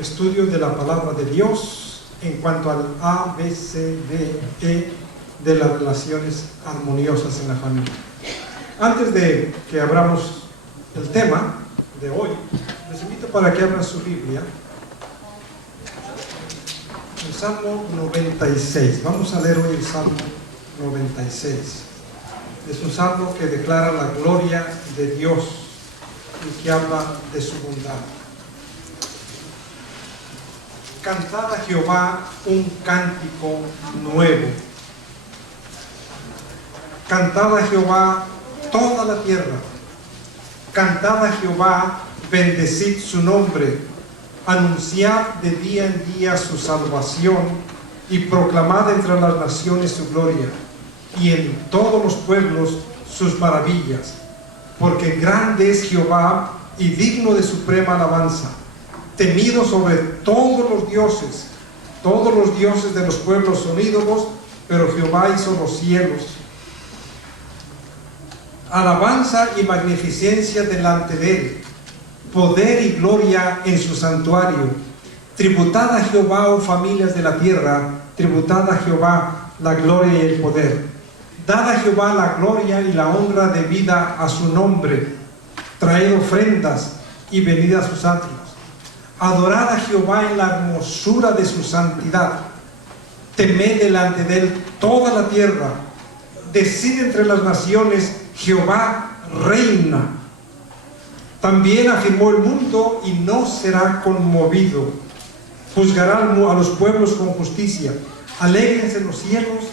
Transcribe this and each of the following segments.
estudio de la palabra de Dios en cuanto al A, B, C, D, E de las relaciones armoniosas en la familia. Antes de que abramos el tema de hoy, les invito para que abran su Biblia el Salmo 96. Vamos a leer hoy el Salmo 96. Es un salmo que declara la gloria de Dios y que habla de su bondad. Cantad a Jehová un cántico nuevo. Cantad a Jehová toda la tierra. Cantad a Jehová, bendecid su nombre. Anunciad de día en día su salvación y proclamad entre las naciones su gloria y en todos los pueblos sus maravillas. Porque grande es Jehová y digno de suprema alabanza, temido sobre todos los dioses. Todos los dioses de los pueblos son ídolos, pero Jehová hizo los cielos. Alabanza y magnificencia delante de él, poder y gloria en su santuario. Tributad a Jehová, oh familias de la tierra, tributad a Jehová la gloria y el poder. Dad a Jehová la gloria y la honra debida a su nombre. Traed ofrendas y venid a sus atrios. Adorad a Jehová en la hermosura de su santidad. Temed delante de él toda la tierra. Decid entre las naciones, Jehová reina. También afirmó el mundo y no será conmovido. Juzgará a los pueblos con justicia. Alégrense los cielos,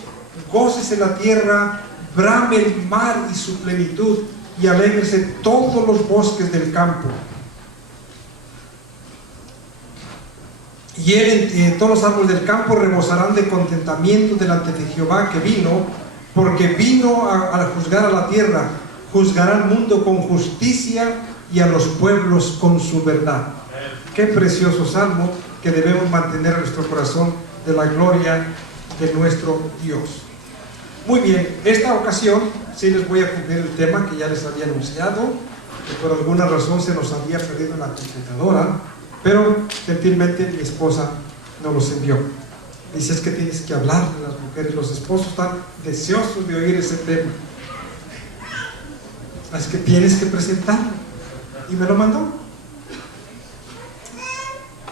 gócese la tierra, brame el mar y su plenitud, y alégrense todos los bosques del campo. Y él, todos los árboles del campo rebosarán de contentamiento delante de Jehová que vino, porque vino a juzgar a la tierra. Juzgará al mundo con justicia y a los pueblos con su verdad. Qué precioso salmo que debemos mantener en nuestro corazón de la gloria de nuestro Dios. Muy bien, esta ocasión sí les voy a cumplir el tema que ya les había anunciado, que por alguna razón se nos había perdido en la computadora, pero gentilmente mi esposa nos los envió. Dice: es que tienes que hablar de las mujeres, los esposos están deseosos de oír ese tema. Es que tienes que presentarlo. Y me lo mandó.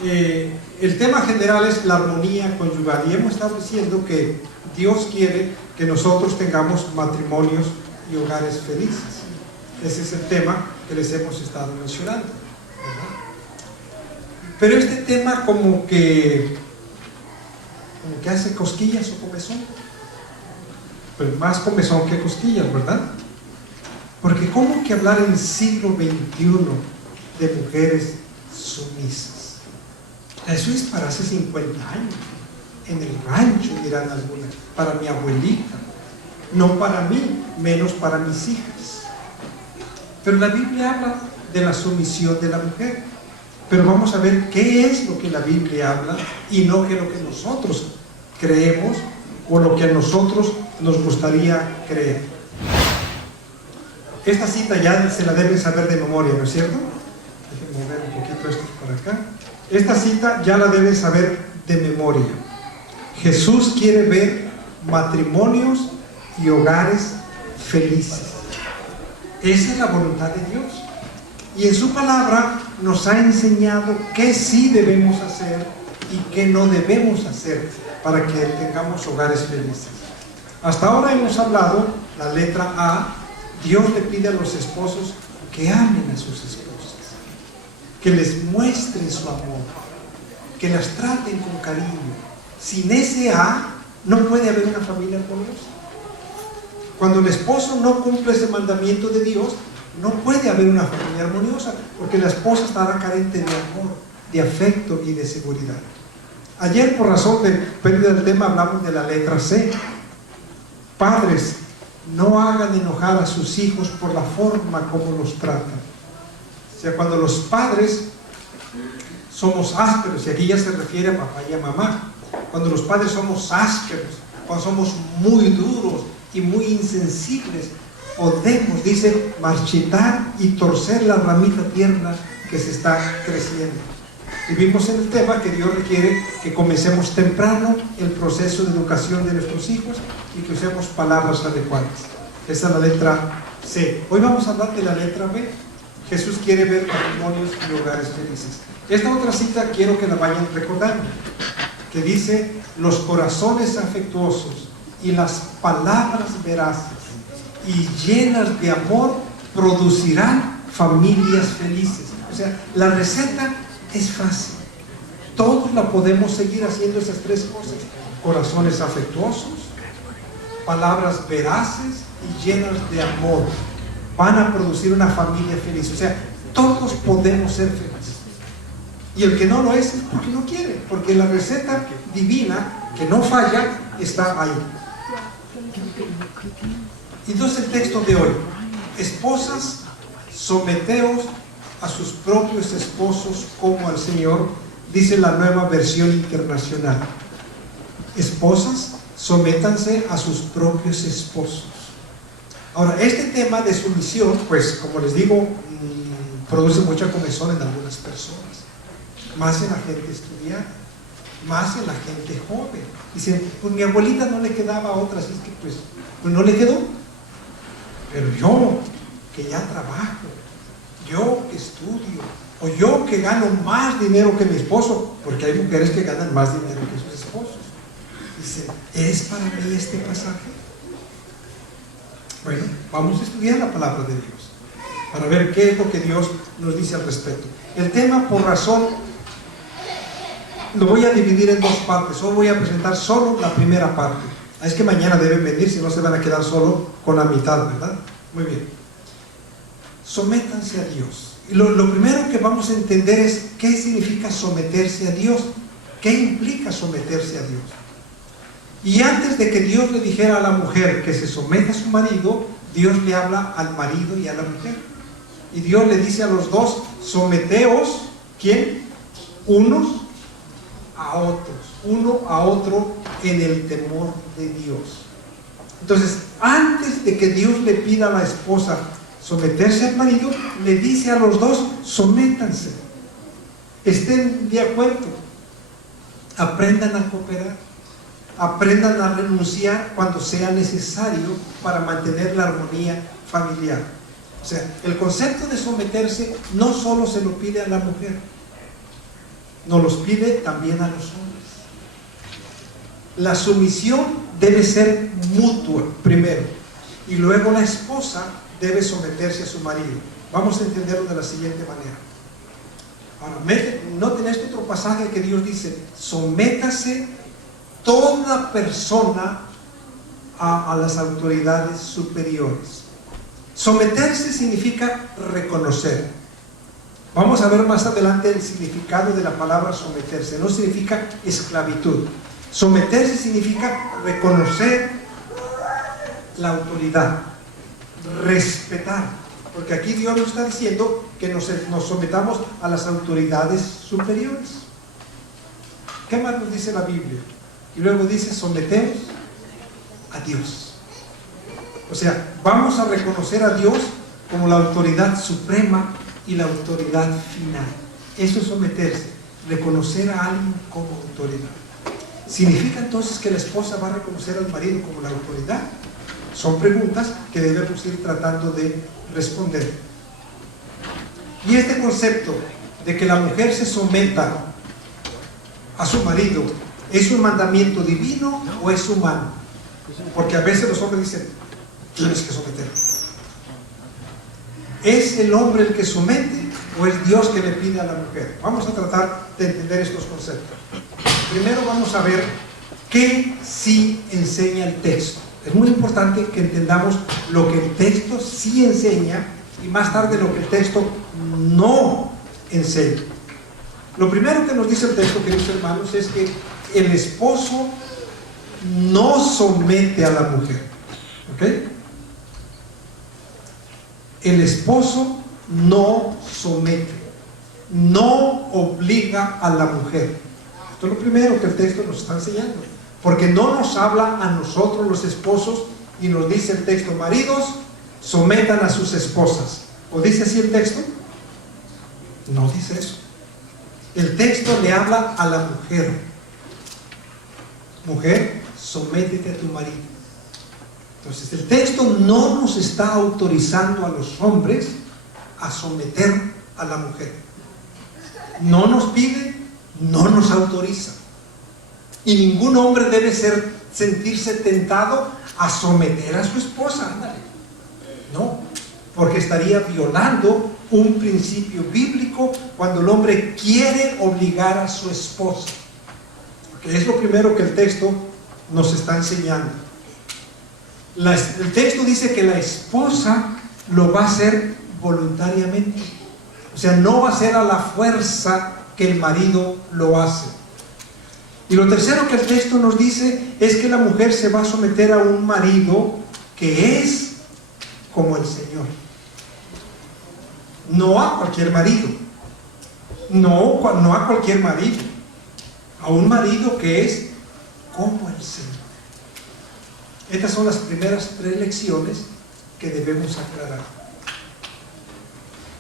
El tema general es la armonía conyugal, y hemos estado diciendo que Dios quiere que nosotros tengamos matrimonios y hogares felices. Ese es el tema que les hemos estado mencionando, ¿verdad? Pero este tema como que hace cosquillas o comezón, pero más comezón que cosquillas, ¿verdad? Porque ¿cómo que hablar en siglo XXI de mujeres sumisas? Eso es para hace 50 años. En el rancho, dirán algunas, para mi abuelita, no para mí, menos para mis hijas. Pero la Biblia habla de la sumisión de la mujer. Pero vamos a ver qué es lo que la Biblia habla y no que lo que nosotros creemos o lo que a nosotros nos gustaría creer. Esta cita ya se la deben saber de memoria, ¿no es cierto? Déjenme mover un poquito esto por acá. Esta cita ya la deben saber de memoria. Jesús quiere ver matrimonios y hogares felices. Esa es la voluntad de Dios. Y en su palabra nos ha enseñado qué sí debemos hacer y qué no debemos hacer para que tengamos hogares felices. Hasta ahora hemos hablado, la letra A, Dios le pide a los esposos que amen a sus esposas, que les muestren su amor, que las traten con cariño. Sin ese A no puede haber una familia armoniosa. Cuando el esposo no cumple ese mandamiento de Dios, no puede haber una familia armoniosa, porque la esposa estará carente de amor, de afecto y de seguridad. Ayer, por razón de pérdida del tema, hablamos de la letra C. Padres, no hagan enojar a sus hijos por la forma como los tratan. O sea, cuando los padres somos ásperos, y aquí ya se refiere a papá y a mamá, cuando los padres somos ásperos, cuando somos muy duros y muy insensibles, podemos, dice, marchitar y torcer la ramita tierna que se está creciendo. Y vimos en el tema que Dios requiere que comencemos temprano el proceso de educación de nuestros hijos y que usemos palabras adecuadas. Esa es la letra C. Hoy vamos a hablar de la letra B. Jesús quiere ver matrimonios y hogares felices. Esta otra cita quiero que la vayan recordando, que dice: los corazones afectuosos y las palabras veraces y llenas de amor producirán familias felices. O sea, la receta es fácil. Todos la podemos seguir haciendo, esas tres cosas: corazones afectuosos, palabras veraces y llenas de amor. Van a producir una familia feliz. O sea, todos podemos ser felices. Y el que no lo es porque no quiere, porque la receta divina, que no falla, está ahí. Entonces el texto de hoy: esposas, someteos a sus propios esposos como al Señor, dice la Nueva Versión Internacional. Esposas, sométanse a sus propios esposos. Ahora, este tema de sumisión, pues como les digo, produce mucha comezón en algunas personas, más en la gente estudiante, más en la gente joven. Dicen: pues mi abuelita no le quedaba otra, así es que pues no le quedó. Pero yo, que ya trabajo, yo que estudio, o yo que gano más dinero que mi esposo, porque hay mujeres que ganan más dinero que sus esposos. Dicen: ¿es para mí este pasaje? Bueno, vamos a estudiar la palabra de Dios para ver qué es lo que Dios nos dice al respecto. El tema, por razón, lo voy a dividir en dos partes. Hoy voy a presentar solo la primera parte. Es que mañana deben venir, si no se van a quedar solo con la mitad, ¿verdad? Muy bien. Sométanse a Dios. Y lo primero que vamos a entender es qué significa someterse a Dios. ¿Qué implica someterse a Dios? Y antes de que Dios le dijera a la mujer que se someta a su marido, Dios le habla al marido y a la mujer. Y Dios le dice a los dos: someteos, ¿quién? Unos a otros, uno a otro en el temor de Dios. Entonces, antes de que Dios le pida a la esposa someterse al marido, le dice a los dos: sométanse, estén de acuerdo, aprendan a cooperar, aprendan a renunciar cuando sea necesario para mantener la armonía familiar. O sea, el concepto de someterse no solo se lo pide a la mujer, nos los pide también a los hombres. La sumisión debe ser mutua primero, y luego la esposa debe someterse a su marido. Vamos a entenderlo de la siguiente manera. Ahora, noten este otro pasaje que Dios dice: sométase toda persona a las autoridades superiores. Someterse significa reconocer. Vamos a ver más adelante el significado de la palabra someterse. No significa esclavitud. Someterse significa reconocer la autoridad, respetar, porque aquí Dios nos está diciendo que nos sometamos a las autoridades superiores. ¿Qué más nos dice la Biblia? Y luego dice: someteos a Dios. O sea, vamos a reconocer a Dios como la autoridad suprema y la autoridad final. Eso es someterse, reconocer a alguien como autoridad. ¿Significa entonces que la esposa va a reconocer al marido como la autoridad? Son preguntas que debemos ir tratando de responder. Y este concepto de que la mujer se someta a su marido, ¿es un mandamiento divino o es humano? Porque a veces los hombres dicen: tienes que someter. ¿Es el hombre el que somete o es Dios que le pide a la mujer? Vamos a tratar de entender estos conceptos. Primero vamos a ver qué sí enseña el texto. Es muy importante que entendamos lo que el texto sí enseña y más tarde lo que el texto no enseña. Lo primero que nos dice el texto, queridos hermanos, es que el esposo no somete a la mujer. ¿Ok? El esposo no somete, no obliga a la mujer. Esto es lo primero que el texto nos está enseñando, porque no nos habla a nosotros los esposos y nos dice el texto: maridos, sometan a sus esposas. ¿O dice así el texto? No dice eso. El texto le habla a la mujer. Mujer, sométete a tu marido. Entonces el texto no nos está autorizando a los hombres a someter a la mujer. No nos pide, no nos autoriza. Y ningún hombre debe sentirse tentado a someter a su esposa. Ándale. No, porque estaría violando un principio bíblico cuando el hombre quiere obligar a su esposa. Porque es lo primero que el texto nos está enseñando. El texto dice que la esposa lo va a hacer voluntariamente. O sea, no va a ser a la fuerza que el marido lo hace. Y lo tercero que el texto nos dice es que la mujer se va a someter a un marido que es como el Señor. No a cualquier marido. No a cualquier marido. A un marido que es como el Señor. Estas son las primeras 3 lecciones que debemos aclarar.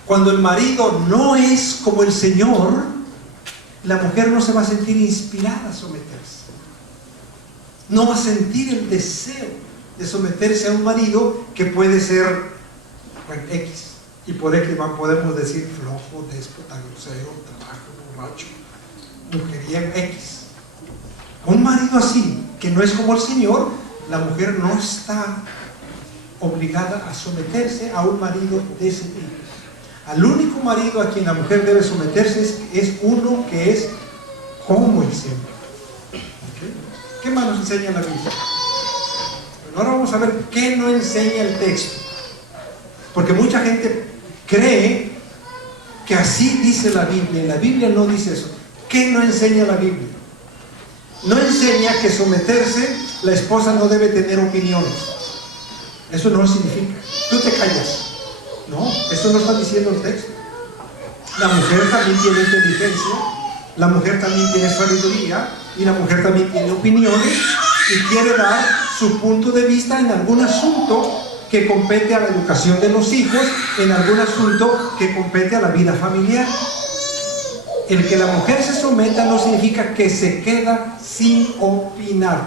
Cuando el marido no es como el Señor, la mujer no se va a sentir inspirada a someterse. No va a sentir el deseo de someterse a un marido que puede ser, bueno, X. Y por X podemos decir flojo, déspota, grosero, trabajo, borracho, mujeriego, X. Un marido así, que no es como el Señor, la mujer no está obligada a someterse a un marido de ese tipo. Al único marido a quien la mujer debe someterse es uno que es como el Señor. ¿Okay? ¿Qué más nos enseña la Biblia? Bueno, ahora vamos a ver qué no enseña el texto. Porque mucha gente cree que así dice la Biblia, y la Biblia no dice eso. ¿Qué no enseña la Biblia? No enseña que someterse, la esposa no debe tener opiniones. Eso no significa. Tú te callas. No, eso no está diciendo el texto. La mujer también tiene inteligencia, la mujer también tiene sabiduría, y la mujer también tiene opiniones y quiere dar su punto de vista en algún asunto que compete a la educación de los hijos, en algún asunto que compete a la vida familiar. El que la mujer se someta no significa que se queda sin opinar.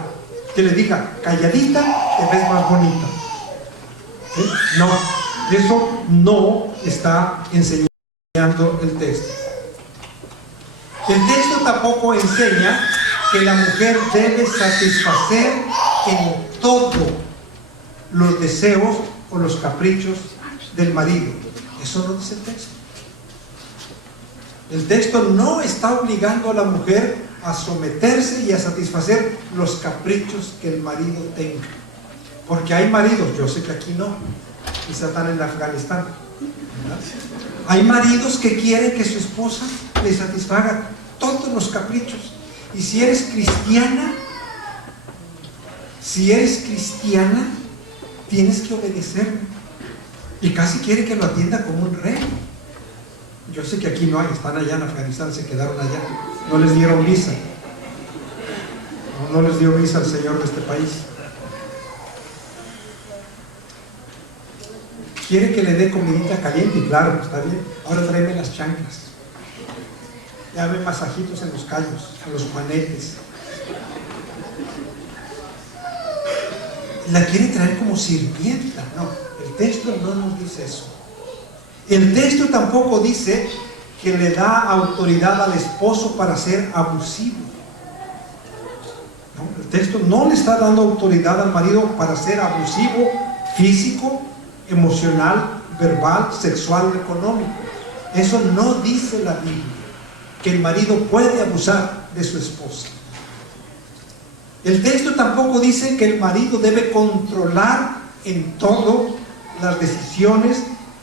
Que le diga, calladita, te ves más bonita. ¿Sí? No, eso no está enseñando el texto. El texto tampoco enseña que la mujer debe satisfacer en todo los deseos o los caprichos del marido. Eso no dice el texto. El texto no está obligando a la mujer a someterse y a satisfacer los caprichos que el marido tenga. Porque hay maridos, yo sé que aquí no, quizá están en Afganistán, ¿verdad? Hay maridos que quieren que su esposa le satisfaga todos los caprichos. Y si eres cristiana, tienes que obedecerme. Y casi quiere que lo atienda como un rey. Yo sé que aquí no hay, están allá en Afganistán, se quedaron allá. No les dieron visa. No les dio visa al señor de este país. Quiere que le dé comidita caliente, y claro, está bien. Ahora tráeme las chanclas. Dame masajitos en los callos, en los juanetes. La quiere traer como sirvienta. No, el texto no nos dice eso. El texto tampoco dice que le da autoridad al esposo para ser abusivo. ¿No? El texto no le está dando autoridad al marido para ser abusivo físico, emocional, verbal, sexual o económico. Eso no dice la Biblia, que el marido puede abusar de su esposa. El texto tampoco dice que el marido debe controlar en todo las decisiones,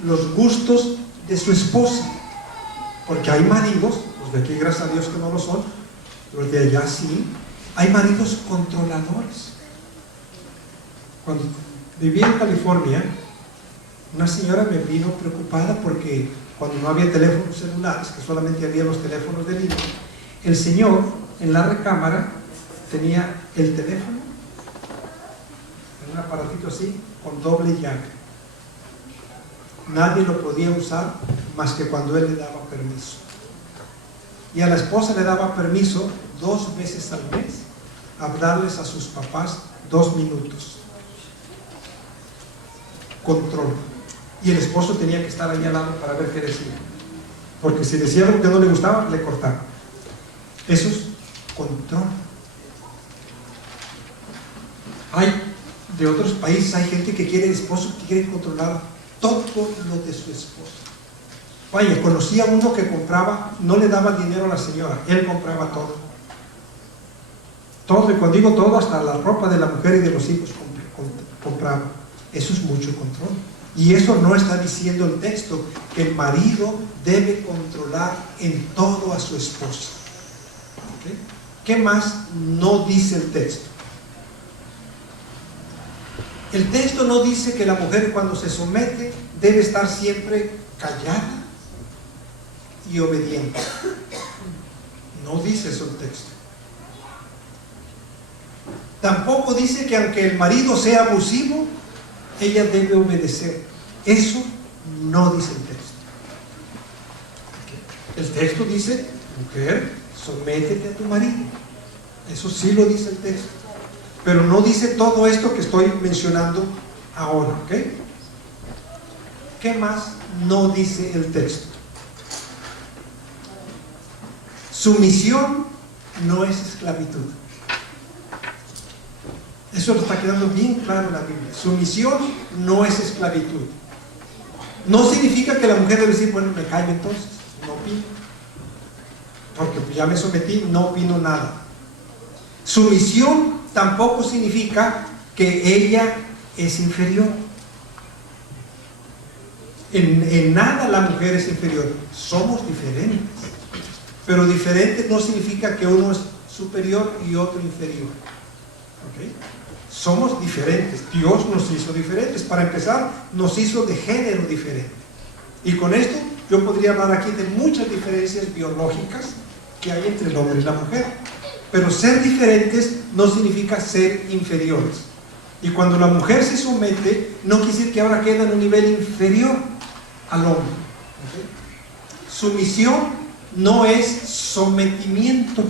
los gustos de su esposa. Porque hay maridos, los de aquí gracias a Dios que no lo son, los de allá sí, hay maridos controladores. Cuando viví en California, una señora me vino preocupada porque cuando no había teléfonos celulares, que solamente había los teléfonos de línea, el señor en la recámara tenía el teléfono en un aparatito así con doble llave. Nadie lo podía usar más que cuando él le daba permiso. y a la esposa le daba permiso 2 veces al mes hablarles a sus papás 2 minutos. Control. Y el esposo tenía que estar ahí al lado para ver qué decía, porque si decía algo que no le gustaba, le cortaba. Eso es control. De otros países hay gente que quiere, esposos que quieren controlar todo lo de su esposa. Vaya, conocí a uno que compraba, no le daba dinero a la señora, él compraba todo. Todo, y cuando digo todo, hasta la ropa de la mujer y de los hijos compraba. Eso es mucho control. Y eso no está diciendo el texto, que el marido debe controlar en todo a su esposa. ¿Okay? ¿Qué más no dice el texto? El texto no dice que la mujer cuando se somete debe estar siempre callada y obediente. No dice eso el texto. Tampoco dice que aunque el marido sea abusivo, ella debe obedecer. Eso no dice el texto. El texto dice, mujer, sométete a tu marido. Eso sí lo dice el texto. Pero no dice todo esto que estoy mencionando ahora, ¿ok? ¿Qué más no dice el texto? Sumisión no es esclavitud. Eso lo está quedando bien claro en la Biblia. Sumisión no es esclavitud. No significa que la mujer debe decir, bueno, me callo entonces, no opino, porque pues ya me sometí, no opino nada. Sumisión tampoco significa que ella es inferior. En nada la mujer es inferior. Somos diferentes. Pero diferente no significa que uno es superior y otro inferior. ¿Okay? Somos diferentes. Dios nos hizo diferentes. Para empezar, nos hizo de género diferente. Y con esto yo podría hablar aquí de muchas diferencias biológicas que hay entre el hombre y la mujer. Pero ser diferentes no significa ser inferiores. Y cuando la mujer se somete, no quiere decir que ahora queda en un nivel inferior al hombre. ¿Okay? Sumisión no es sometimiento.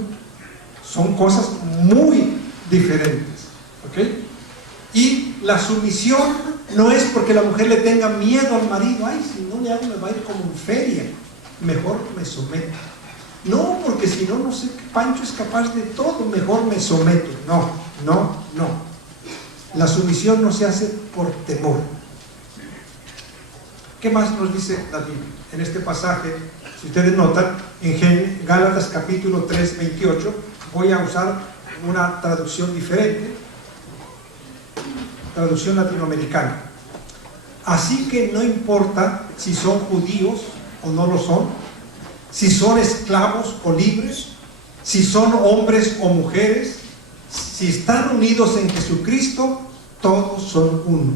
Son cosas muy diferentes. ¿Okay? Y la sumisión no es porque la mujer le tenga miedo al marido. Ay, si no le hago me va a ir como en feria. Mejor me someto. No, porque si no, no sé, Pancho es capaz de todo, mejor me someto. No. La sumisión no se hace por temor. ¿Qué más nos dice la Biblia? En este pasaje, si ustedes notan, en Gálatas capítulo 3, 28, voy a usar una traducción diferente, traducción latinoamericana. Así que no importa si son judíos o no lo son, si son esclavos o libres, si son hombres o mujeres, si están unidos en Jesucristo, todos son uno.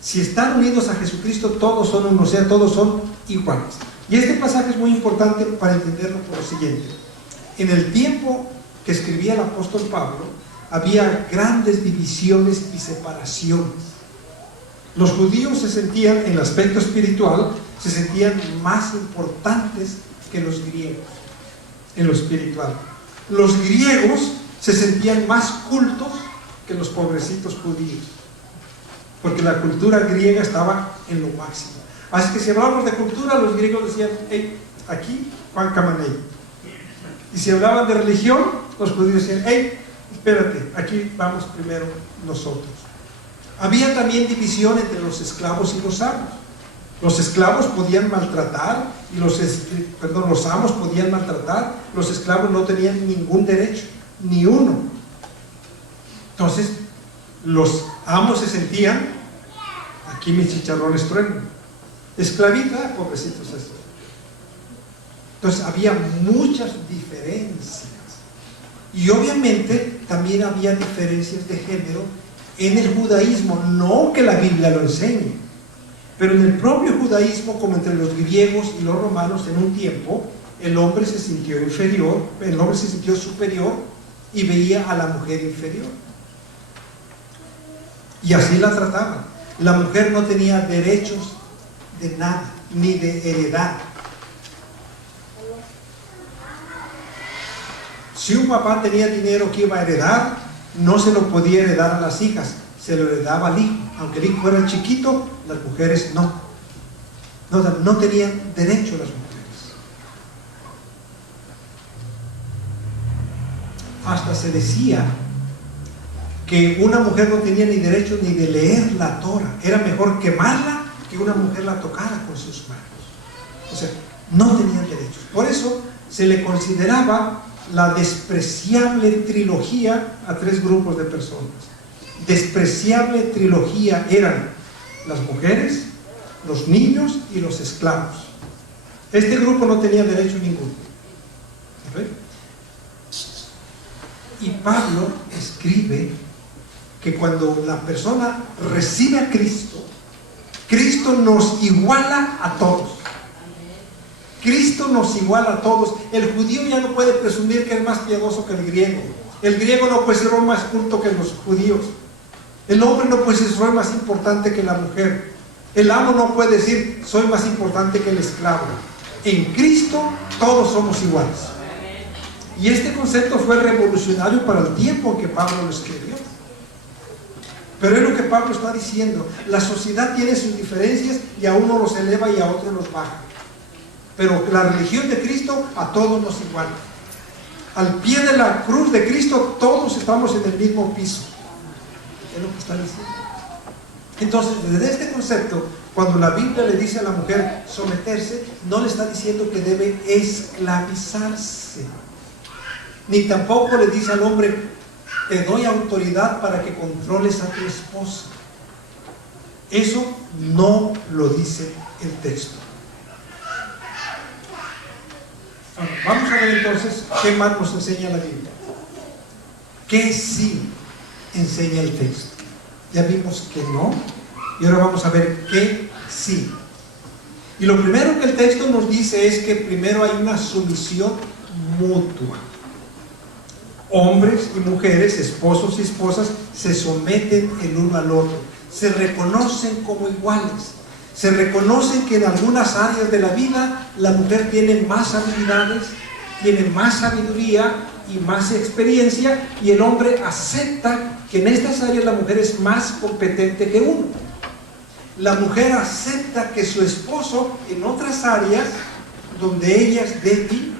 Si están unidos a Jesucristo, todos son uno, o sea, todos son iguales. Y este pasaje es muy importante para entenderlo por lo siguiente. En el tiempo que escribía el apóstol Pablo, había grandes divisiones y separaciones. Los judíos se sentían, en el aspecto espiritual, se sentían más importantes que los griegos en lo espiritual. Los griegos se sentían más cultos que los pobrecitos judíos, porque la cultura griega estaba en lo máximo. Así que si hablamos de cultura, los griegos decían, hey, aquí Juan Camaney. Y si hablaban de religión, los judíos decían, hey, espérate, aquí vamos primero nosotros. Había también división entre los esclavos y los amos. Los esclavos podían maltratar y los amos podían maltratar. Los esclavos no tenían ningún derecho, ni uno. Entonces, los amos se sentían, aquí mis chicharrones truenan, esclavita, pobrecitos estos. Entonces, había muchas diferencias. Y obviamente también había diferencias de género en el judaísmo, no que la Biblia lo enseñe. Pero en el propio judaísmo, como entre los griegos y los romanos en un tiempo, el hombre se sintió inferior, el hombre se sintió superior y veía a la mujer inferior. Y así la trataban. La mujer no tenía derechos de nada, ni de heredad. Si un papá tenía dinero que iba a heredar, no se lo podía heredar a las hijas, se lo heredaba al hijo. Aunque el hijo era chiquito, las mujeres no. No tenían derecho las mujeres. Hasta se decía que una mujer no tenía ni derecho ni de leer la Torah. Era mejor quemarla que una mujer la tocara con sus manos. O sea, no tenían derechos. Por eso se le consideraba la despreciable trilogía a 3 grupos de personas. Despreciable trilogía eran las mujeres, los niños y los esclavos. Este grupo no tenía derecho ninguno. ¿Okay? Y Pablo escribe que cuando la persona recibe a Cristo, Cristo nos iguala a todos. Cristo nos iguala a todos. El judío ya no puede presumir que es más piadoso que el griego. El griego no puede ser más culto que los judíos. El hombre no puede decir soy más importante que la mujer. El amo no puede decir soy más importante que el esclavo. En Cristo todos somos iguales. Y este concepto fue revolucionario para el tiempo en que Pablo lo escribió. Pero es lo que Pablo está diciendo. La sociedad tiene sus diferencias y a uno los eleva y a otro los baja. Pero la religión de Cristo a todos nos iguala. Al pie de la cruz de Cristo todos estamos en el mismo piso. Es lo que está diciendo. Entonces, desde este concepto, cuando la Biblia le dice a la mujer someterse, no le está diciendo que debe esclavizarse. Ni tampoco le dice al hombre, te doy autoridad para que controles a tu esposa. Eso no lo dice el texto. Bueno, vamos a ver entonces qué más nos enseña la Biblia. ¿Qué sí enseña el texto? Ya vimos que no, y ahora vamos a ver qué sí. Y lo primero que el texto nos dice es que primero hay una sumisión mutua. Hombres y mujeres, esposos y esposas, se someten el uno al otro, se reconocen como iguales, se reconocen que en algunas áreas de la vida la mujer tiene más habilidades, tiene más sabiduría y más experiencia, y el hombre acepta que en estas áreas la mujer es más competente que uno. La mujer acepta que su esposo en otras áreas donde ella es débil,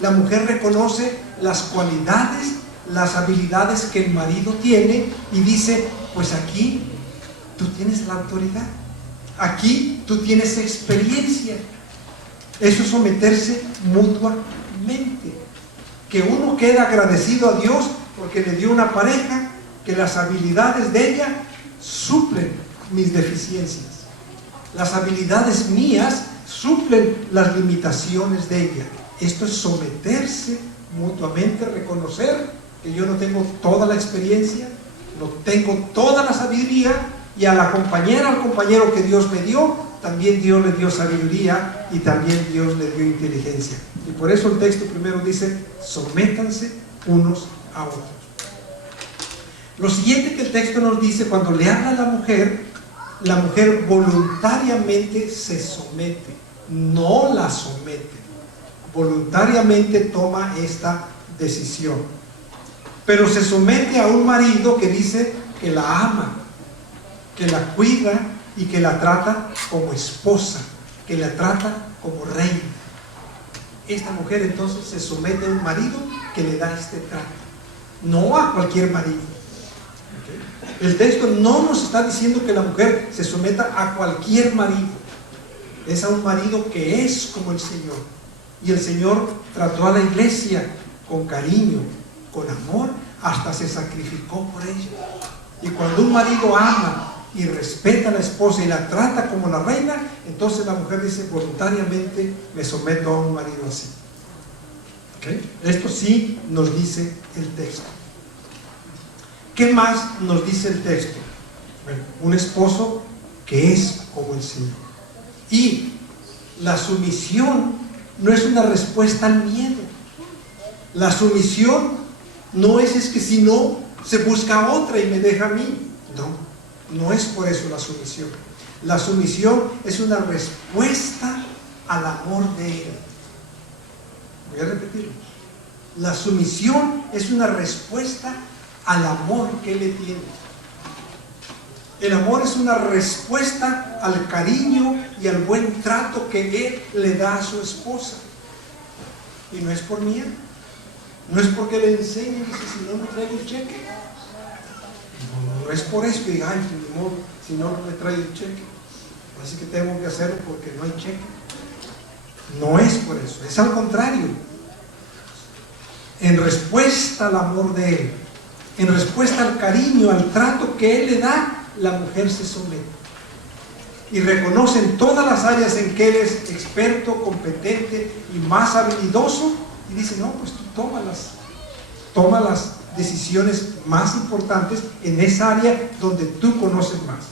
la mujer reconoce las cualidades, las habilidades que el marido tiene y dice, pues aquí tú tienes la autoridad, aquí tú tienes experiencia. Eso es someterse mutuamente, que uno queda agradecido a Dios porque le dio una pareja que las habilidades de ella suplen mis deficiencias, las habilidades mías suplen las limitaciones de ella. Esto es someterse mutuamente, reconocer que yo no tengo toda la experiencia, no tengo toda la sabiduría, y a la compañera, al compañero que Dios me dio, también Dios le dio sabiduría y también Dios le dio inteligencia. Y por eso el texto primero dice, sométanse unos a otros. Lo siguiente que el texto nos dice, cuando le habla a la mujer voluntariamente se somete, no la somete. Voluntariamente toma esta decisión, pero se somete a un marido que dice que la ama, que la cuida y que la trata como esposa, que la trata como reina. Esta mujer entonces se somete a un marido que le da este trato, no a cualquier marido. ¿Okay? El texto no nos está diciendo que la mujer se someta a cualquier marido, es a un marido que es como el Señor. Y el Señor trató a la iglesia con cariño, con amor, hasta se sacrificó por ella. Y cuando un marido ama y respeta a la esposa y la trata como la reina, entonces la mujer dice, voluntariamente me someto a un marido así. ¿Okay? Esto sí nos dice el texto. ¿Qué más nos dice el texto? Bueno, un esposo que es como el Señor. Y la sumisión no es una respuesta al miedo. La sumisión no es que si no, se busca otra y me deja a mí. No es por eso la sumisión. La sumisión es una respuesta al amor de Él. Voy a repetirlo. La sumisión es una respuesta al amor que Él le tiene. El amor es una respuesta al cariño y al buen trato que Él le da a su esposa. Y no es por miedo. No es porque le enseñe y dice, si no, no traigo el cheque. No es por eso que diga, ay, ni modo, si no, no me trae el cheque. Así que tengo que hacerlo porque no hay cheque. No es por eso, es al contrario. En respuesta al amor de Él, en respuesta al cariño, al trato que Él le da, la mujer se somete. Y reconoce en todas las áreas en que Él es experto, competente y más habilidoso. Y dice, no, pues tú toma las decisiones más importantes en esa área donde tú conoces más.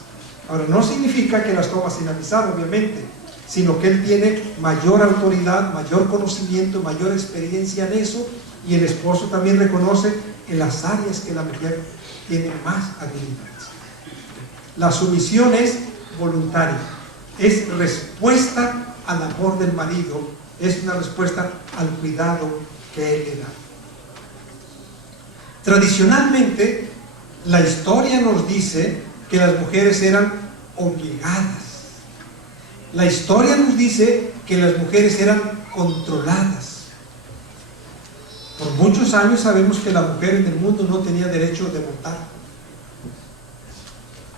Ahora, no significa que las toma sin avisar, obviamente, sino que Él tiene mayor autoridad, mayor conocimiento, mayor experiencia en eso, y el esposo también reconoce en las áreas que la mujer tiene más habilidades. La sumisión es voluntaria, es respuesta al amor del marido, es una respuesta al cuidado que Él le da. Tradicionalmente, la historia nos dice que las mujeres eran obligadas. La historia nos dice que las mujeres eran controladas. Por muchos años sabemos que la mujer en el mundo no tenía derecho de votar.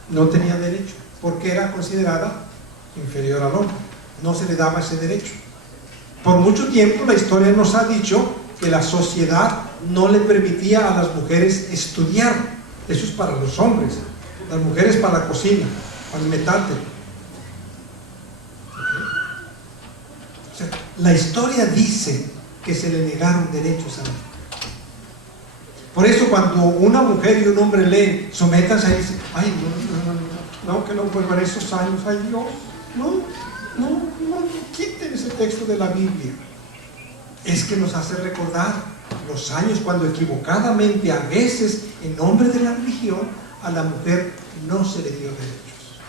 No tenía derecho, porque era considerada inferior al hombre. No se le daba ese derecho. Por mucho tiempo la historia nos ha dicho que la sociedad no le permitía a las mujeres estudiar. Eso es para los hombres. Las mujeres para la cocina, para el metate. O sea, la historia dice que se le negaron derechos a la mujer. Por eso cuando una mujer y un hombre leen, sométanse, y dicen, ay, no, que no vuelvan esos años, ay Dios, no, quiten ese texto de la Biblia. Es que nos hace recordar los años cuando equivocadamente, a veces, en nombre de la religión, a la mujer no se le dio derechos.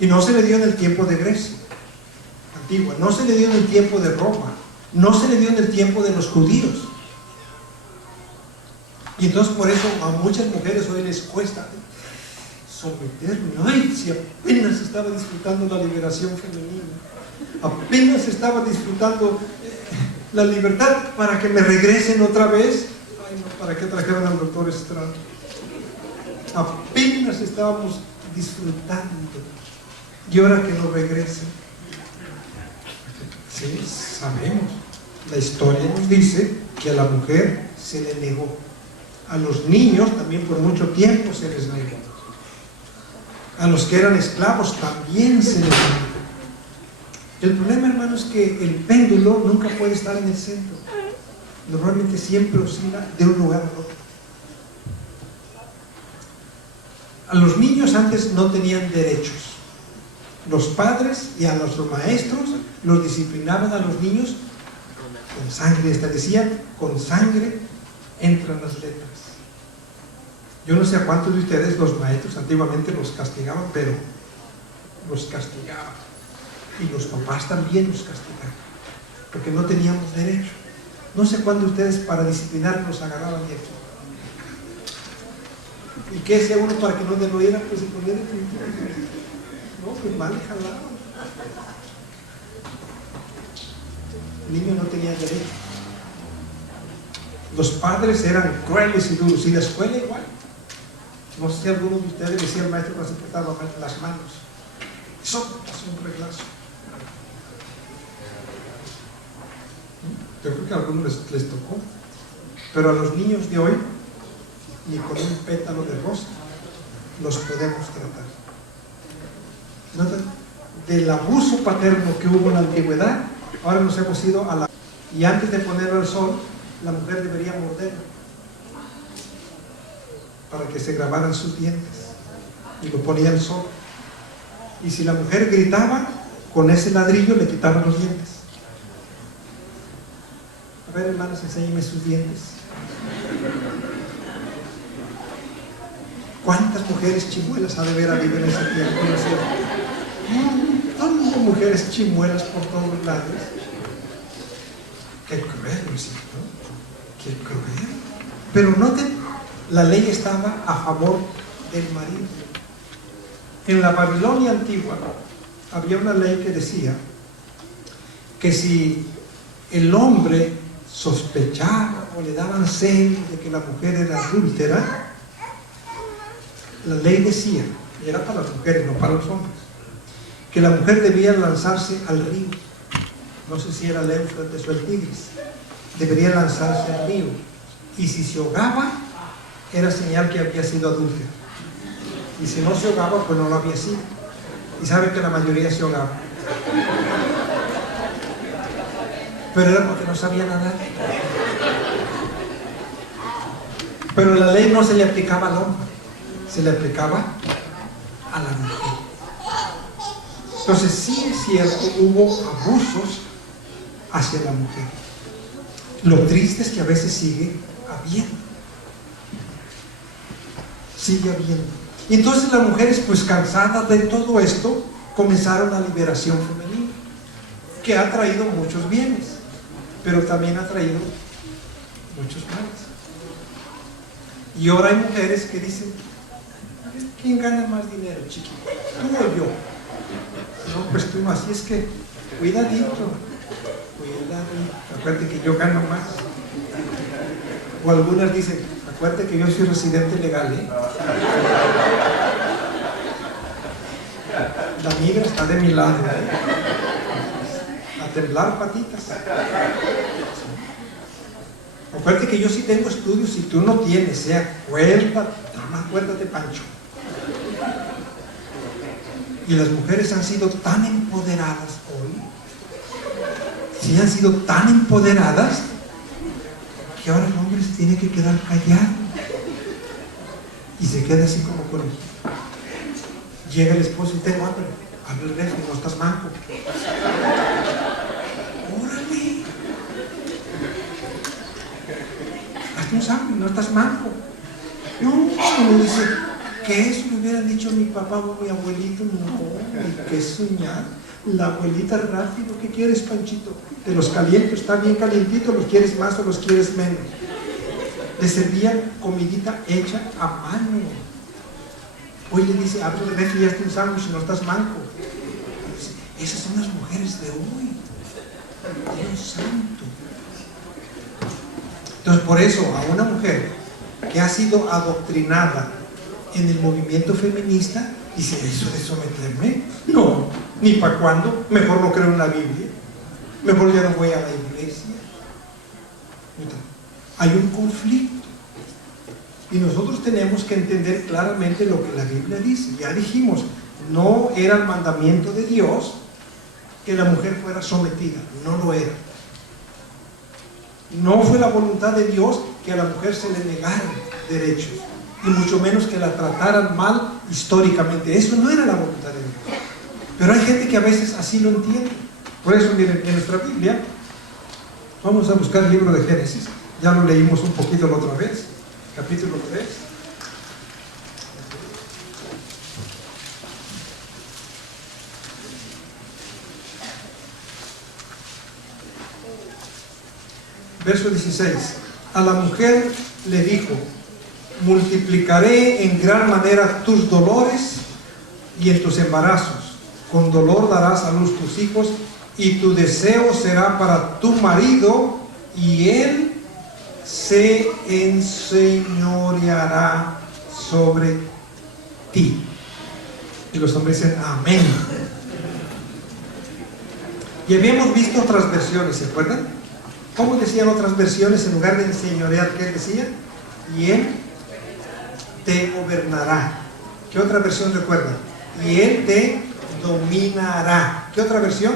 Y no se le dio en el tiempo de Grecia antigua, no se le dio en el tiempo de Roma, no se le dio en el tiempo de los judíos. Y entonces por eso a muchas mujeres hoy les cuesta someterme. Ay, si apenas estaba disfrutando la liberación femenina, apenas estaba disfrutando la libertad, para que me regresen otra vez. Ay, no, ¿para qué trajeron al doctor Estrada? Apenas estábamos disfrutando y ahora que nos regresen. Sí, sabemos. La historia nos dice que a la mujer se le negó. A los niños también por mucho tiempo se les negó. A los que eran esclavos también se les negó. El problema, hermano, es que el péndulo nunca puede estar en el centro. Normalmente siempre oscila de un lugar a otro. A los niños antes no tenían derechos. Los padres y a los maestros los disciplinaban a los niños con sangre. Esta decía, con sangre entran las letras. Yo no sé a cuántos de ustedes los maestros antiguamente los castigaban, pero los castigaban. Y los papás también nos castigaban, porque no teníamos derecho. No sé cuándo ustedes para disciplinar nos agarraban de aquí. ¿Y qué hacía uno para que no te lo oyeran? Pues se ponía de pintura. No, pues mal jalado. El niño no tenía derecho. Los padres eran crueles y duros. Y la escuela igual. No sé si alguno de ustedes decía al maestro cuando se cortaba las manos. Eso es un reglazo. Yo creo que a algunos les tocó. Pero a los niños de hoy, ni con un pétalo de rosa los podemos tratar. ¿Notan? Del abuso paterno que hubo en la antigüedad, ahora nos hemos ido a la... Y antes de ponerlo al sol, la mujer debería morderlo para que se grabaran sus dientes, y lo ponía al sol. Y si la mujer gritaba, con ese ladrillo le quitaban los dientes. A ver, hermanos, enséñenme sus dientes. ¿Cuántas mujeres chimuelas ha de haber habido en ese tiempo? Tantas mujeres chimuelas por todos lados. Qué cruel, ¿no es cierto? Qué cruel. Pero noten, la ley estaba a favor del marido. En la Babilonia antigua había una ley que decía que si el hombre sospechaba o le daban celos de que la mujer era adúltera, la ley decía, y era para las mujeres, no para los hombres, que la mujer debía lanzarse al río. No sé si era el Éufrates o el Tigris. Debería lanzarse al río. Y si se ahogaba, era señal que había sido adúltera. Y si no se ahogaba, pues no lo había sido. Y saben que la mayoría se ahogaba. Pero era porque no sabía nadar. Pero la ley no se le aplicaba al hombre, se le aplicaba a la mujer. Entonces sí es cierto, hubo abusos hacia la mujer. Lo triste es que a veces sigue habiendo. Sigue habiendo. Y entonces las mujeres, pues cansadas de todo esto, comenzaron la liberación femenina, que ha traído muchos bienes, pero también ha traído muchos males. Y ahora hay mujeres que dicen, ¿quién gana más dinero, chiquito? ¿Tú o yo? No, pues tú no, así es que cuidadito. Acuérdate que yo gano más. O algunas dicen, acuérdate que yo soy residente legal, ¿eh? La migra está de mi lado, ¿eh? A temblar patitas. Acuérdate que yo sí tengo estudios y tú no tienes, acuérdate, Pancho. Y las mujeres han sido tan empoderadas hoy, sí han sido tan empoderadas, que ahora el hombre se tiene que quedar callado y se queda así como con... Llega el esposo y tengo hambre, abre el refri, no estás manco. Órale, hazte un sándwich, no estás manco. No, me dice, que eso me hubieran dicho mi papá o mi abuelito. No, qué soñar. La abuelita rápido, ¿qué quieres, Panchito? Te los caliento, está bien calientito, ¿los quieres más o los quieres menos? Le servían comidita hecha a mano. Hoy le dice, abre el refri y hazte un sándwich, no estás manco. Dice, esas son las mujeres de hoy. Dios santo. Entonces, por eso, a una mujer que ha sido adoctrinada en el movimiento feminista, dice, ¿eso de someterme? No, ni para cuándo. Mejor no creo en la Biblia. Mejor ya no voy a la iglesia. Hay un conflicto. Y nosotros tenemos que entender claramente lo que la Biblia dice. Ya dijimos, no era el mandamiento de Dios que la mujer fuera sometida. No lo era. No fue la voluntad de Dios que a la mujer se le negaran derechos, y mucho menos que la trataran mal históricamente. Eso no era la voluntad de Dios. Pero hay gente que a veces así lo entiende. Por eso, miren, en nuestra Biblia, vamos a buscar el libro de Génesis. Ya lo leímos un poquito la otra vez. Capítulo 3. Verso 16. A la mujer le dijo, multiplicaré en gran manera tus dolores y en tus embarazos. Con dolor darás a luz tus hijos, y tu deseo será para tu marido, y él se enseñoreará sobre ti. Y los hombres dicen amén. Y habíamos visto otras versiones, ¿se acuerdan? ¿Cómo decían otras versiones en lugar de enseñorear? ¿Qué decían? Y él te gobernará. ¿Qué otra versión recuerdan? Y él te dominará. ¿Qué otra versión?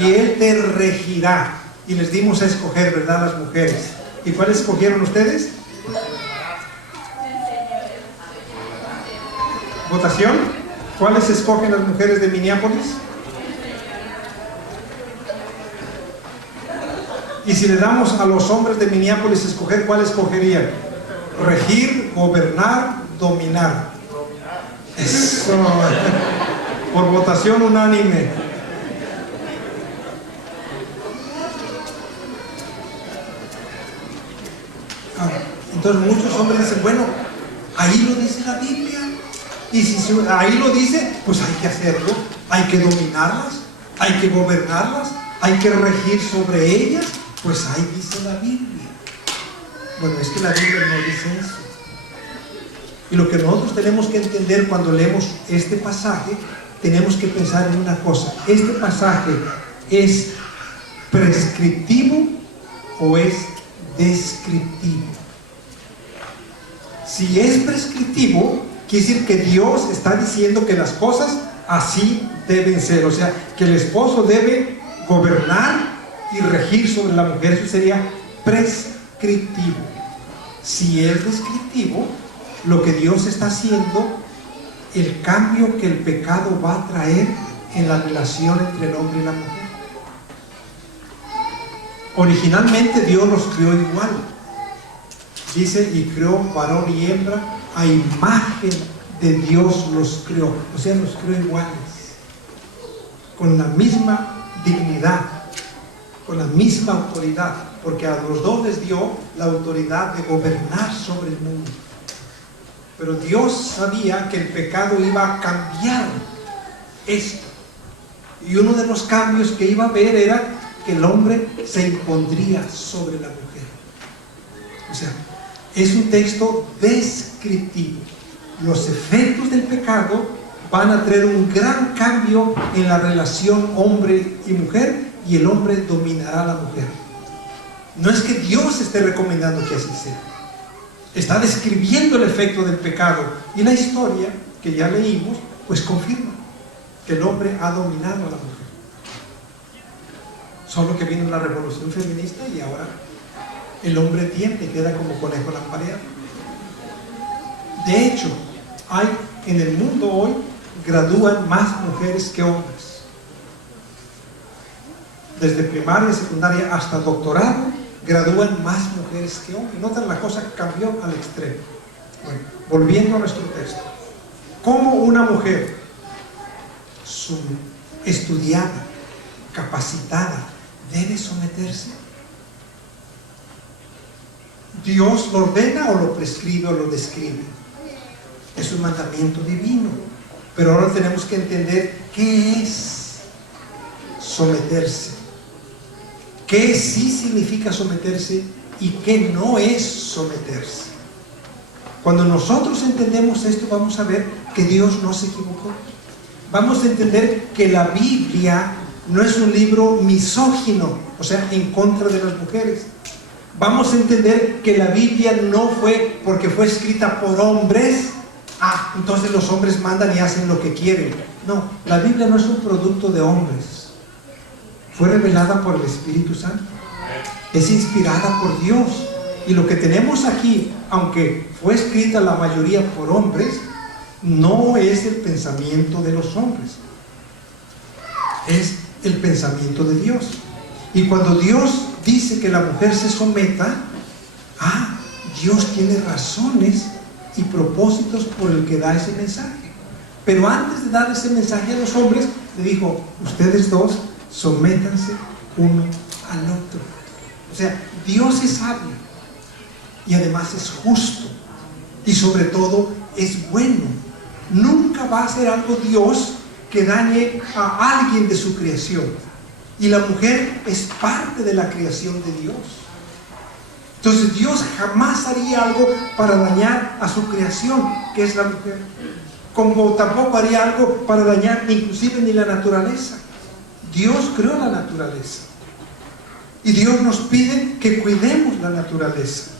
Y él te regirá. Y les dimos a escoger, ¿verdad? Las mujeres. ¿Y cuál escogieron ustedes? ¿Votación? ¿Cuáles escogen las mujeres de Minneapolis? Y si le damos a los hombres de Minneapolis escoger, ¿cuál escogerían? Regir, gobernar, dominar. Eso. Por votación unánime. Entonces muchos hombres dicen, bueno, ahí lo dice la Biblia, y si ahí lo dice, pues hay que hacerlo, hay que dominarlas, hay que gobernarlas, hay que regir sobre ellas, pues ahí dice la Biblia. Bueno, es que la Biblia no dice eso. Y lo que nosotros tenemos que entender cuando leemos este pasaje, tenemos que pensar en una cosa: ¿este pasaje es prescriptivo o es descriptivo? Si es prescriptivo, quiere decir que Dios está diciendo que las cosas así deben ser, o sea, que el esposo debe gobernar y regir sobre la mujer. Eso sería prescriptivo. Si es descriptivo, lo que Dios está haciendo, el cambio que el pecado va a traer en la relación entre el hombre y la mujer. Originalmente Dios los creó igual. Dice, y creó varón y hembra, a imagen de Dios los creó. O sea, los creó iguales, con la misma dignidad, con la misma autoridad, porque a los dos les dio la autoridad de gobernar sobre el mundo. Pero Dios sabía que el pecado iba a cambiar esto, y uno de los cambios que iba a haber era que el hombre se impondría sobre la mujer. O sea, es un texto descriptivo. Los efectos del pecado van a traer un gran cambio en la relación hombre y mujer, y el hombre dominará a la mujer. No es que Dios esté recomendando que así sea, está describiendo el efecto del pecado, y la historia que ya leímos pues confirma que el hombre ha dominado a la mujer. Solo que vino la revolución feminista y ahora el hombre tiende, queda como conejo lampareado. De hecho, hay en el mundo hoy, gradúan más mujeres que hombres. Desde primaria, secundaria hasta doctorado, gradúan más mujeres que hombres. Notan, la cosa cambió al extremo. Bueno, volviendo a nuestro texto. ¿Cómo una mujer estudiada, capacitada, debe someterse? ¿Dios lo ordena o lo prescribe o lo describe? Es un mandamiento divino. Pero ahora tenemos que entender qué es someterse, qué sí significa someterse y qué no es someterse. Cuando nosotros entendemos esto, vamos a ver que Dios no se equivocó. Vamos a entender que la Biblia no es un libro misógino, o sea, en contra de las mujeres. Vamos a entender que la Biblia no fue porque fue escrita por hombres, entonces los hombres mandan y hacen lo que quieren. No, la Biblia no es un producto de hombres. Fue revelada por el Espíritu Santo. Es inspirada por Dios. Y lo que tenemos aquí, aunque fue escrita la mayoría por hombres, no es el pensamiento de los hombres. Es el pensamiento de Dios. Y cuando Dios dice que la mujer se someta, Dios tiene razones y propósitos por el que da ese mensaje. Pero antes de dar ese mensaje a los hombres, le dijo: ustedes dos sométanse uno al otro. O sea, Dios es sabio y además es justo, y sobre todo es bueno. Nunca va a hacer algo Dios que dañe a alguien de su creación, y la mujer es parte de la creación de Dios. Entonces Dios jamás haría algo para dañar a su creación, que es la mujer, como tampoco haría algo para dañar inclusive ni la naturaleza. Dios creó la naturaleza, y Dios nos pide que cuidemos la naturaleza.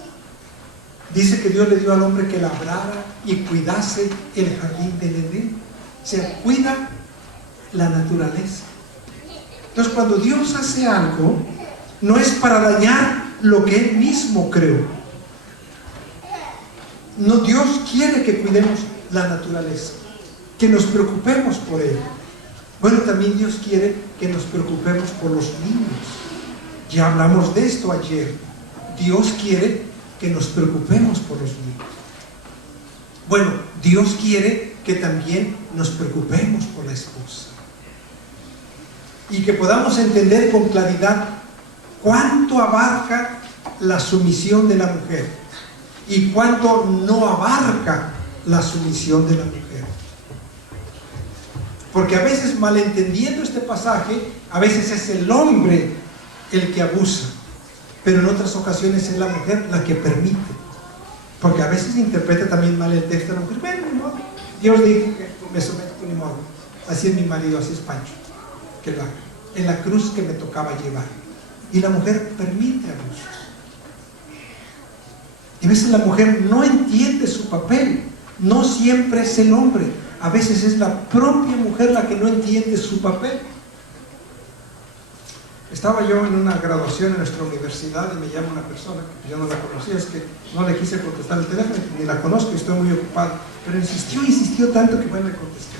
Dice que Dios le dio al hombre que labrara y cuidase el jardín del Edén. O sea, cuida la naturaleza. Entonces, cuando Dios hace algo, no es para dañar lo que Él mismo creó. No, Dios quiere que cuidemos la naturaleza, que nos preocupemos por ella. Bueno, también Dios quiere que nos preocupemos por los niños. Ya hablamos de esto ayer. Dios quiere que nos preocupemos por los niños. Bueno, Dios quiere que también nos preocupemos por la esposa, y que podamos entender con claridad cuánto abarca la sumisión de la mujer. y cuánto no abarca la sumisión de la mujer. Porque a veces, malentendiendo este pasaje, a veces es el hombre el que abusa, pero en otras ocasiones es la mujer la que permite. Porque a veces interpreta también mal el texto de la mujer. Bueno, ni modo. Dios dijo que me someto, ni modo. Así es mi marido, así es Pancho, que lo haga. En la cruz que me tocaba llevar. Y la mujer permite abusos. Y a veces la mujer no entiende su papel. No siempre es el hombre. A veces es la propia mujer la que no entiende su papel. Estaba yo en una graduación en nuestra universidad y me llama una persona que yo no la conocía, es que no le quise contestar el teléfono, ni la conozco y estoy muy ocupado, pero insistió tanto que bueno, le contesté.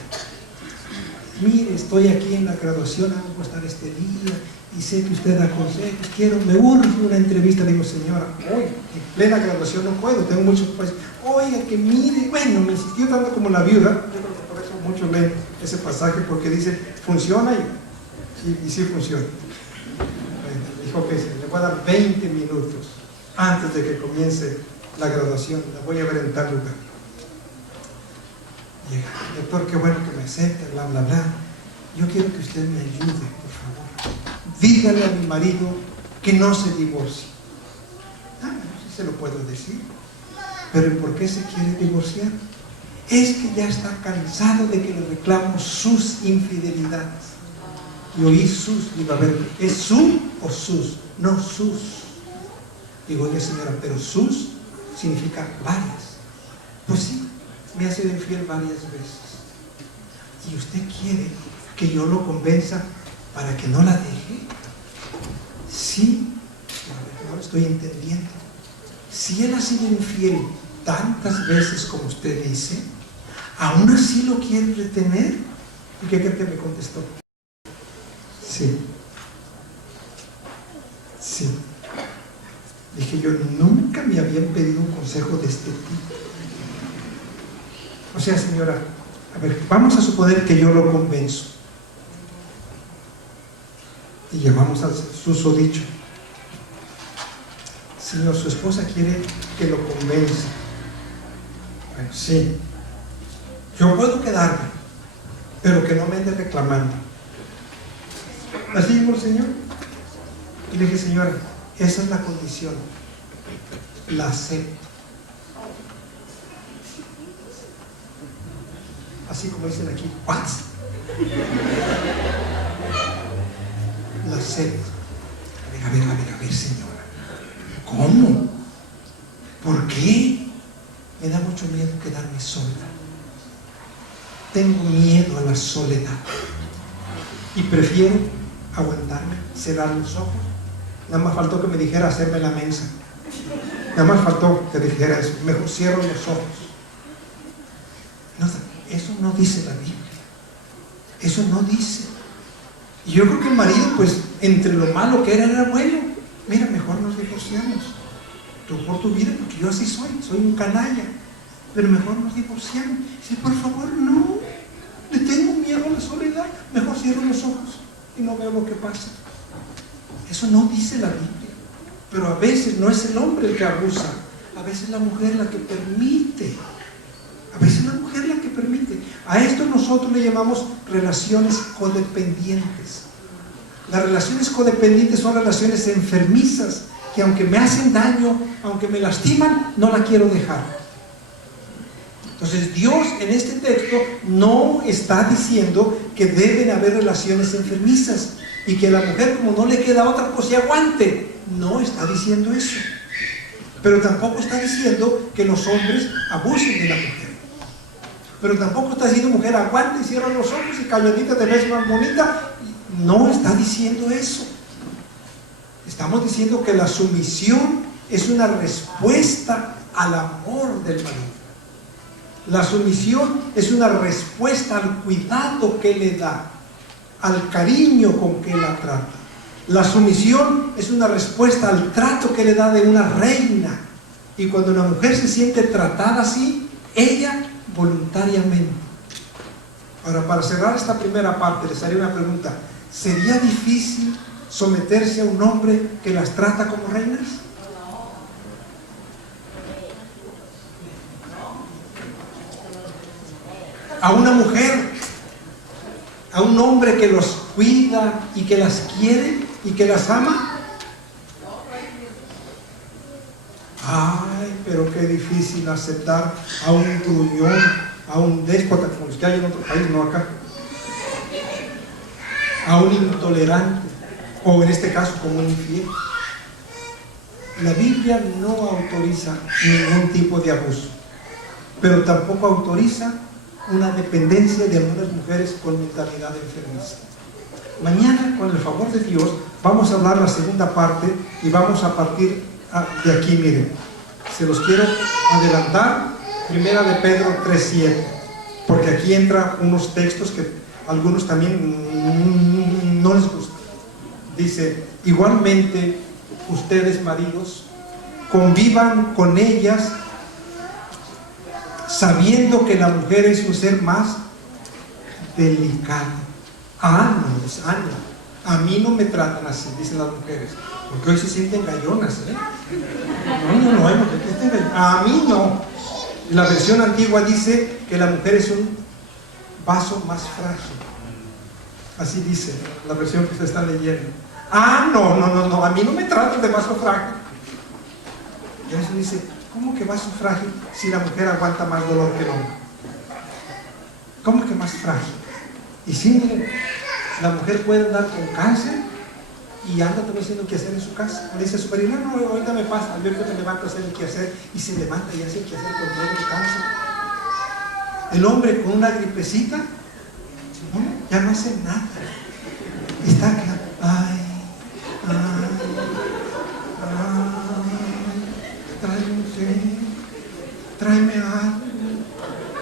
Mire, estoy aquí en la graduación, vamos a estar este día y sé que usted da consejos, me urge una entrevista. Le digo, señora, hoy en plena graduación no puedo, tengo muchos países. Oiga, que mire, bueno, me insistió tanto como la viuda. Yo creo que por eso muchos leen ese pasaje, porque dice, funciona y sí funciona. Dijo que le voy a dar 20 minutos antes de que comience la graduación, la voy a ver en tal lugar. Llega, doctor, qué bueno que me acepte, bla, bla, bla. Yo quiero que usted me ayude, por favor. Dígale a mi marido que no se divorcie. Ah, sí se lo puedo decir. Pero ¿por qué se quiere divorciar? Es que ya está cansado de que le reclamo sus infidelidades. Y oí sus, digo, a ver, ¿es su o sus? No, sus. Digo, oye señora, pero sus significa varias. Pues sí, me ha sido infiel varias veces. ¿Y usted quiere que yo lo convenza para que no la deje? Sí. A ver, no lo estoy entendiendo. Si él ha sido infiel tantas veces como usted dice, ¿aún así lo quiere retener? ¿Y qué cree que me contestó? Sí. Sí. Dije yo, nunca me habían pedido un consejo de este tipo. O sea, señora, a ver, vamos a suponer que yo lo convenzo. Y llamamos al susodicho. Señor, su esposa quiere que lo convenza. Bueno, sí. Yo puedo quedarme, pero que no me ande reclamando. Así dijo el Señor. Y le dije, señora, esa es la condición. La acepto. Así como dicen aquí, ¿what? La acepto. A ver, señora. ¿Cómo? ¿Por qué? Me da mucho miedo quedarme sola. Tengo miedo a la soledad. Y prefiero aguantarme, cerrar los ojos. Nada más faltó que me dijera hacerme la mensa. Nada más faltó que dijera eso. Mejor cierro los ojos. No, eso no dice la Biblia. Eso no dice. Y yo creo que el marido, pues, entre lo malo que era bueno. Mira, mejor nos divorciamos. Tú por tu vida, porque yo así soy un canalla. Pero mejor nos divorciamos. Dice, por favor, no. Le tengo miedo a la soledad. Mejor cierro los ojos y no veo lo que pasa. Eso no dice la Biblia. Pero a veces no es el hombre el que abusa. A veces es la mujer la que permite. A veces es la mujer la que permite. A esto nosotros le llamamos relaciones codependientes. Las relaciones codependientes son relaciones enfermizas que aunque me hacen daño, aunque me lastiman, no la quiero dejar. Entonces Dios en este texto no está diciendo que deben haber relaciones enfermizas y que la mujer, como no le queda otra, pues se aguante. No está diciendo eso. Pero tampoco está diciendo que los hombres abusen de la mujer. Pero tampoco está diciendo, mujer, aguante y cierra los ojos y calladita te ves más bonita. No está diciendo eso. Estamos diciendo que la sumisión es una respuesta al amor del marido. La sumisión es una respuesta al cuidado que le da, al cariño con que la trata. La sumisión es una respuesta al trato que le da de una reina. Y cuando una mujer se siente tratada así, ella voluntariamente. Ahora, para cerrar esta primera parte, les haré una pregunta. ¿Sería difícil someterse a un hombre que las trata como reinas? a una mujer, a un hombre que los cuida y que las quiere y que las ama. Ay, pero qué difícil aceptar a un gruñón, a un déspota, como los que hay en otro país, no acá, a un intolerante, o en este caso como un infiel. La Biblia no autoriza ningún tipo de abuso, pero tampoco autoriza una dependencia de algunas mujeres con mentalidad enfermiza. Mañana, con el favor de Dios, vamos a hablar la segunda parte y vamos a partir de aquí. Miren, se los quiero adelantar. Primera de Pedro 3:7, porque aquí entran unos textos que a algunos también no les gustan. Dice: igualmente ustedes, maridos, convivan con ellas, sabiendo que la mujer es un ser más delicado. No, dice, no, a mí no me tratan así, dicen las mujeres, porque hoy se sienten gallonas, No, a mí no. La versión antigua dice que la mujer es un vaso más frágil. Así dice la versión que usted está leyendo. No, a mí no me tratan de vaso frágil. Y a eso dice, ¿cómo que vaso frágil si la mujer aguanta más dolor que el hombre? ¿Cómo que más frágil? Y sí, miren, la mujer puede andar con cáncer y anda también haciendo quehacer en su casa. Le dice a su marido: no, ahorita me pasa, yo ahorita me levanto a hacer el quehacer, y se levanta y hace el quehacer con todo el cáncer. El hombre con una gripecita, ya no hace nada. Está acá, tráeme algo,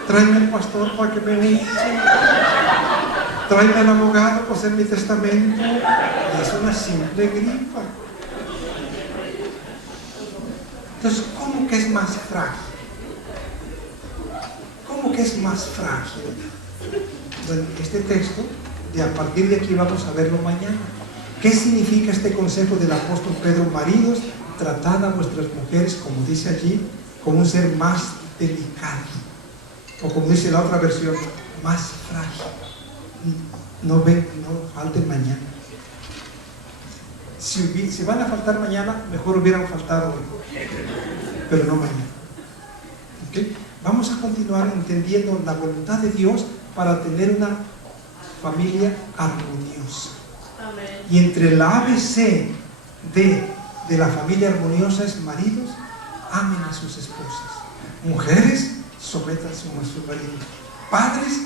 tráeme al pastor para que me unte, tráeme al abogado para hacer mi testamento. Es una simple gripa. Entonces, ¿cómo que es más frágil? ¿Cómo que es más frágil? Bueno, este texto, a partir de aquí vamos a verlo mañana. ¿Qué significa este consejo del apóstol Pedro? Maridos, tratad a vuestras mujeres, como dice allí, como un ser más delicado, o como dice la otra versión, más frágil. No falten mañana. Si van a faltar mañana, mejor hubieran faltado hoy, pero no mañana. ¿Okay? Vamos a continuar entendiendo la voluntad de Dios para tener una familia armoniosa. Amén. Y entre el ABC de la familia armoniosa es: maridos, amen a sus esposas. Mujeres, sométanse a sus maridos. Padres,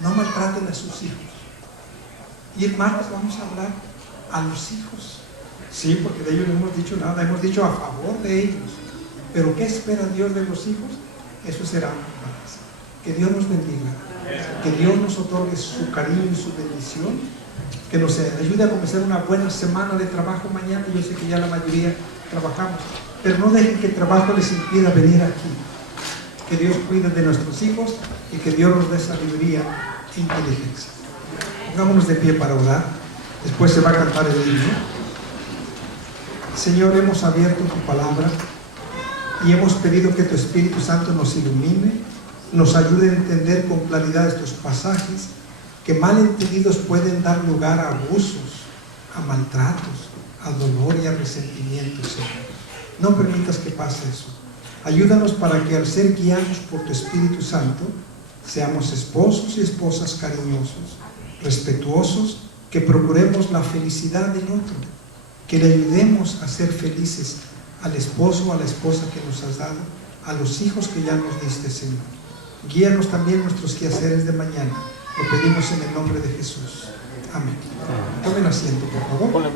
no maltraten a sus hijos. Y el martes vamos a hablar a los hijos. Sí, porque de ellos no hemos dicho nada, hemos dicho a favor de ellos. Pero ¿qué espera Dios de los hijos? Eso será más. Que Dios nos bendiga, que Dios nos otorgue su cariño y su bendición, que nos ayude a comenzar una buena semana de trabajo mañana. Yo sé que ya la mayoría trabajamos, pero no dejen que el trabajo les impida venir aquí. Que Dios cuide de nuestros hijos y que Dios nos dé sabiduría e inteligencia. Pongámonos de pie para orar. Después se va a cantar el himno. Señor, hemos abierto tu palabra y hemos pedido que tu Espíritu Santo nos ilumine, nos ayude a entender con claridad estos pasajes que mal entendidos pueden dar lugar a abusos, a maltratos, a dolor y a resentimiento, Señor. No permitas que pase eso. Ayúdanos para que al ser guiados por tu Espíritu Santo seamos esposos y esposas cariñosos, respetuosos, que procuremos la felicidad del otro, que le ayudemos a ser felices al esposo o a la esposa que nos has dado, a los hijos que ya nos diste, Señor. Guíanos también nuestros quehaceres de mañana. Lo pedimos en el nombre de Jesús. Amén. Tomen asiento, por favor.